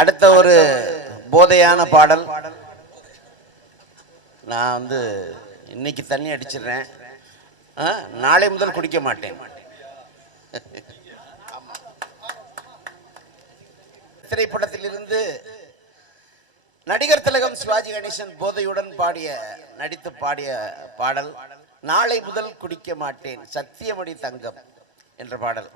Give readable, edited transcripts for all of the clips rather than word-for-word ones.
அடுத்த ஒரு போதையான பாடல். நான் இன்னைக்கு தண்ணி அடிச்சிடுறேன், நாளை முதல் குடிக்க மாட்டேன். திரைப்படத்திலிருந்து நடிகர் திலகம் சிவாஜி கணேசன் போதையுடன் நடித்து பாடிய பாடல் நாளை முதல் குடிக்க மாட்டேன் சத்தியமணி தங்கம் என்ற பாடல்.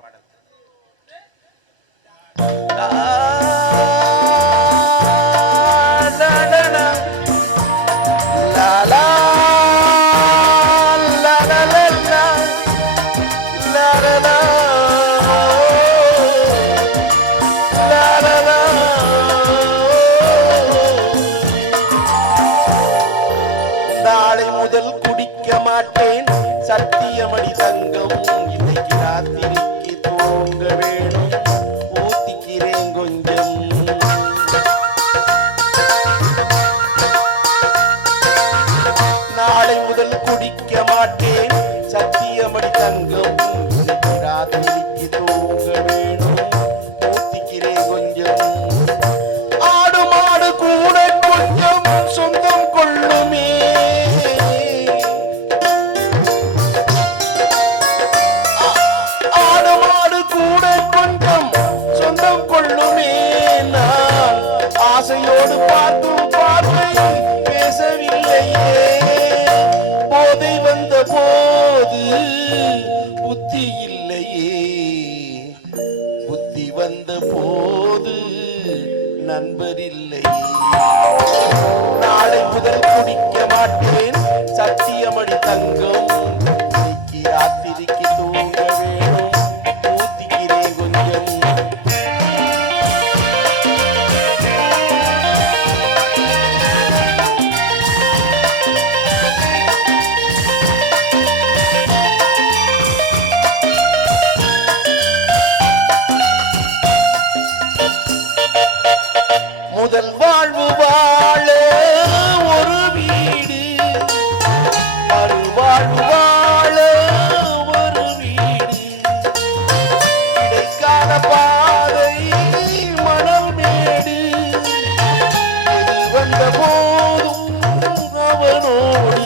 நாளை முதல் குடிக்க மாட்டேன் சத்தியமணி தங்கம், இன்னைக்கு ராத்திரிக்கு தூங்க வேணும், ஊத்திக்கிறேன் கொஞ்சம். நாளை முதல் குடிக்க மாட்டேன் சத்தியமணி தங்கம், இன்னைக்கு ராத்திரிக்கு தூங்க வேணும், ஊத்திக்கிறேன் கொஞ்சம். ஆடு மாடு கூட கொஞ்சம் சொந்தம் கொள்ளுமே, ஆசையோடு பார்த்தும் பார்வை பேசவில்லையே. போதை வந்த போது புத்தி இல்லையே, புத்தி வந்த போது நண்பர் இல்லையே. நாளை முதல் குடிக்க மாட்டேன் சத்தியமணி தங்கம், இன்னைக்கு ராத்திரிக்கு தூங்க வேணும், ஊத்திக்கிறேன் கொஞ்சம். முதல் வாழ்வு வாழ ஒரு வீடு, மறுவாழ்வு வாழ ஒரு வீடு, இடைக்கால பாதை மணல் மேடு, எது வந்த போதும் அவனோடு,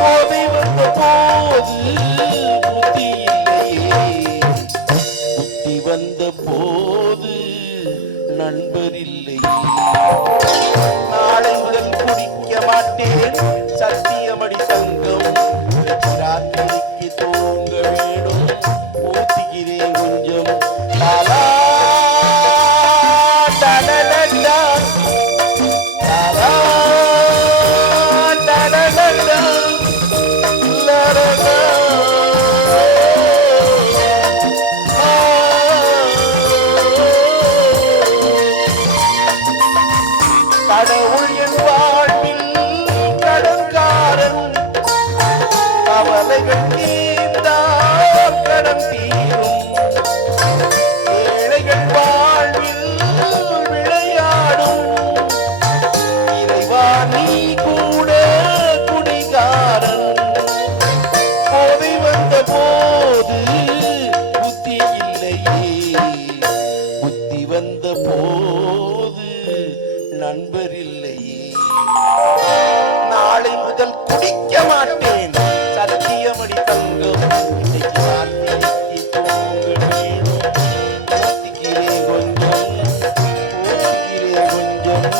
போதை வந்த போது புத்தி இல்லையே, புத்தி வந்த போது நண்பர் இல்லையே. நாளை முதல் குடிக்க மாட்டேன் சத்தியமணி தங்கம், ராத்திரிக்கு தூங்க வேணும், ஊத்திக்கிறேன் கொஞ்சம். லாலா டடடடா, லாலா டடடடா, லரலா. கடவுள் என் வாழ்வில் கடன்காரன், கவலைகள் தீர்ந்தால் கடன் தீரும், ஏழைகள் வாழ்வில் விளையாடும், இறைவா நீ கூட குடிகாரன். போதை வந்த போது புத்தி இல்லையே, புத்தி வந்த போது நண்பர் இல்லையே. நாளை முதல் குடிக்க மாட்டேன் சத்தியமணி தங்கம், இன்னைக்கு ராத்திரிக்கு தூங்க வேணும், ஊத்திக்கிறேன் கொஞ்சம், ஊத்திக்கிறேன் கொஞ்சம்.